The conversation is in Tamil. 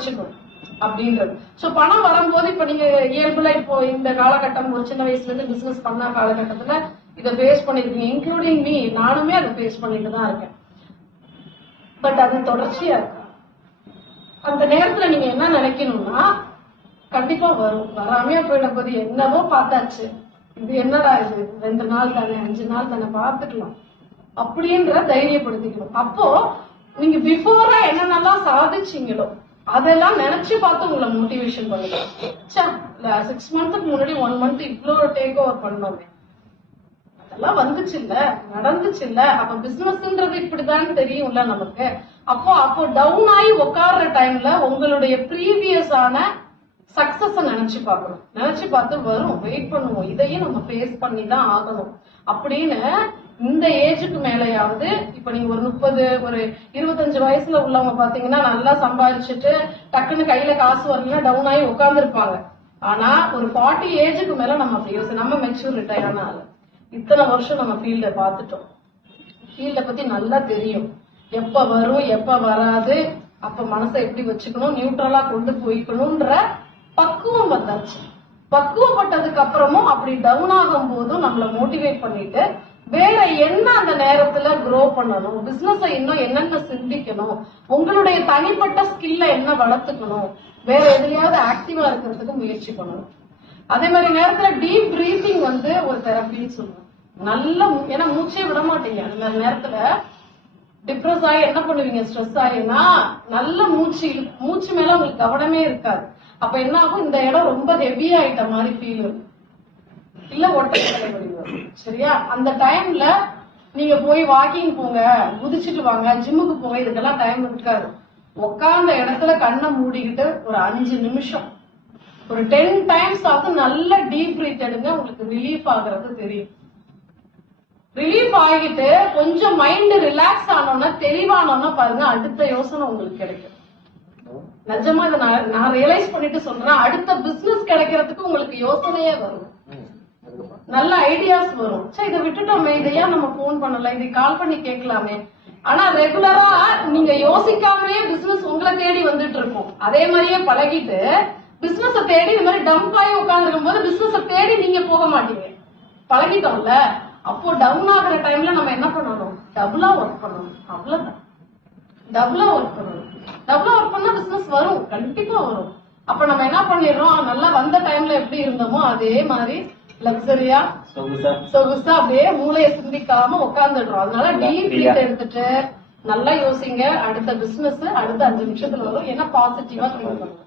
வச்சுக்கணும் அப்படின்றது. சோ பணம் வரும்போது இப்ப நீங்க இயல்புல இப்போ இந்த காலகட்டம் ஒரு சின்ன வயசுல இருந்து பிசினஸ் பண்ண காலகட்டத்துல இதை ஃபேஸ் பண்ணிருக்கீங்க, இன்க்ளூடிங் மீ, நானுமே அதை ஃபேஸ் பண்ணிட்டு தான் இருக்கேன். பட் அது தொடர்ச்சியா இருக்கா? அந்த நேரத்துல நீங்க என்ன நினைக்கணும்னா, கண்டிப்பா வரும், வராமையா போயிட போது, என்னவோ பார்த்தாச்சு, இது என்னடா இது 2 நாள் தானே 5 நாள் தானே பார்த்துக்கலாம் அப்படின்ற தைரியப்படுத்திக்கணும். அப்போ நீங்க பிஃபோரா என்னென்னலாம் சாதிச்சீங்களோ அதெல்லாம் நினைச்சு பார்த்து உங்களை மோட்டிவேஷன் பண்ணுங்க. 6 மந்த்துக்கு முன்னாடி 1 மந்த் இவ்வளோ டேக் ஓவர் பண்ணோமே, அதெல்லாம் வந்துச்சு இல்ல, நடந்துச்சு இல்ல, அப்ப பிசினஸ்ன்றது இப்படிதான் தெரியும்ல நமக்கு. அப்போ டவுன் ஆகி உட்கார்ற டைம்ல உங்களுடைய ப்ரீவியஸ் ஆன சக்சஸ் நினைச்சு பார்க்கணும். நினைச்சு பார்த்து வரும், வெயிட் பண்ணுவோம், இதையும் நம்ம ஃபேஸ் பண்ணி தான் ஆகணும் அப்படின்னு. இந்த ஏஜுக்கு மேலையாவது, இப்ப நீங்க ஒரு 30 ஒரு 25 வயசுல உள்ளவங்க பாத்தீங்கன்னா நல்லா சம்பாதிச்சுட்டு டக்குன்னு கையில காசு வரலாம் டவுன் ஆகி உட்கார்ந்து இருப்பாங்க. ஆனா ஒரு 40 ஏஜுக்கு மேல நம்ம அப்படி யோசி, நம்ம மெச்சூர் ரிட்டையர் ஆன இத்தனை வருஷம் நம்ம ஃபீல்ட பார்த்துட்டோம், ஃபீல்ட பத்தி நல்லா தெரியும், எப்ப வரும் எப்ப வராது, அப்ப மனசை எப்படி வச்சுக்கணும், நியூட்ரலா கொண்டு போய்க்கணும்ன்ற பக்குவம் வந்தாச்சு. பக்குவப்பட்டதுக்கு அப்புறமும் அப்படி டவுன் ஆகும் போதும் நம்மள மோட்டிவேட் பண்ணிட்டு வேற என்ன அந்த நேரத்துல க்ரோ பண்ணணும், பிசினஸ் இன்னும் என்னென்ன சிந்திக்கணும், உங்களுடைய தனிப்பட்ட ஸ்கில்ல என்ன வளர்த்துக்கணும், வேற எதுலயாவது ஆக்டிவா இருக்கிறதுக்கு முயற்சி பண்ணணும். அதே மாதிரி நேரத்துல டீப் பிரீத்திங் ஒரு தெரப்பின்னு சொல்லுவோம். நல்ல, ஏன்னா மூச்சே விட மாட்டீங்க அந்த மாதிரி நேரத்துல. டிப்ரெஸ் ஆகி என்ன பண்ணுவீங்க, ஸ்ட்ரெஸ் ஆகினா நல்ல மூச்சு மேல உங்களுக்கு கவனமே இருக்காது. அப்ப என்ன ஆகும், இந்த இடம் ரொம்ப ஹெவி ஆயிட்ட மாதிரி ஃபீல் இருக்கும், இல்ல ஒட்டை வரும். சரியா? அந்த டைம்ல நீங்க போய் வாக்கிங் போங்க, குதிச்சுட்டு வாங்க, ஜிம்முக்கு போங்க, இதுக்கெல்லாம் டைம் இருக்காது. உட்கார்ந்த இடத்துல கண்ணை மூடிக்கிட்டு ஒரு 5 நிமிஷம் ஒரு 10 டைம்ஸ் ஆகுது நல்ல டீப் பிரீத் எடுங்க, உங்களுக்கு ரிலீஃப் ஆகுறது தெரியும். ரிலீஃப் ஆகிட்டு கொஞ்சம் மைண்ட் ரிலாக்ஸ் ஆனோம்னா, தெளிவானோம்னா பாருங்க அடுத்த யோசனை உங்களுக்கு கிடைக்கும். நிஜமா இதை நான் ரியலைஸ் பண்ணிட்டு சொல்றேன், அடுத்த பிசினஸ் கிடைக்கிறதுக்கு உங்களுக்கு யோசனையே வரும், நல்ல ஐடியாஸ் வரும். சரி இதை விட்டுட்டோமே, இதையா நம்ம போன் பண்ணல, இதை கால் பண்ணி கேட்கலாமே. ஆனா ரெகுலரா நீங்க யோசிக்காமயே பிசினஸ் உங்களை தேடி வந்துட்டு இருக்கும். அதே மாதிரியே பழகிட்டு பிசினஸ் தேடி இந்த மாதிரி டம்ப் ஆகி உட்கார்ந்துருக்கும் போது பிசினஸ் தேடி நீங்க போக மாட்டீங்க, பழகிட்டோம்ல. அப்போ டவுன் ஆகிற டைம்ல நம்ம என்ன பண்ணணும், டபுளா ஒர்க் பண்ணணும். அவ்வளவுதான், டபுளா ஒர்க் பண்ணணும். டபுளா ஒர்க் பண்ணா பிசினஸ் வரும், கண்டிப்பா வரும். அப்ப நம்ம என்ன பண்ணிடுறோம், நல்லா வந்த டைம்ல எப்படி இருந்தோமோ அதே மாதிரி லக்ஸரியா சொகுசா அப்படியே மூளையை சிந்திக்காம உட்கார்ந்துடுறோம். அதனால டீப் பிரீத் எடுத்துட்டு நல்லா யோசிங்க, அடுத்த பிசினஸ் அடுத்த 5 நிமிஷத்துல வரும். ஏன்னா பாசிட்டிவா திங்க் பண்ணுங்க.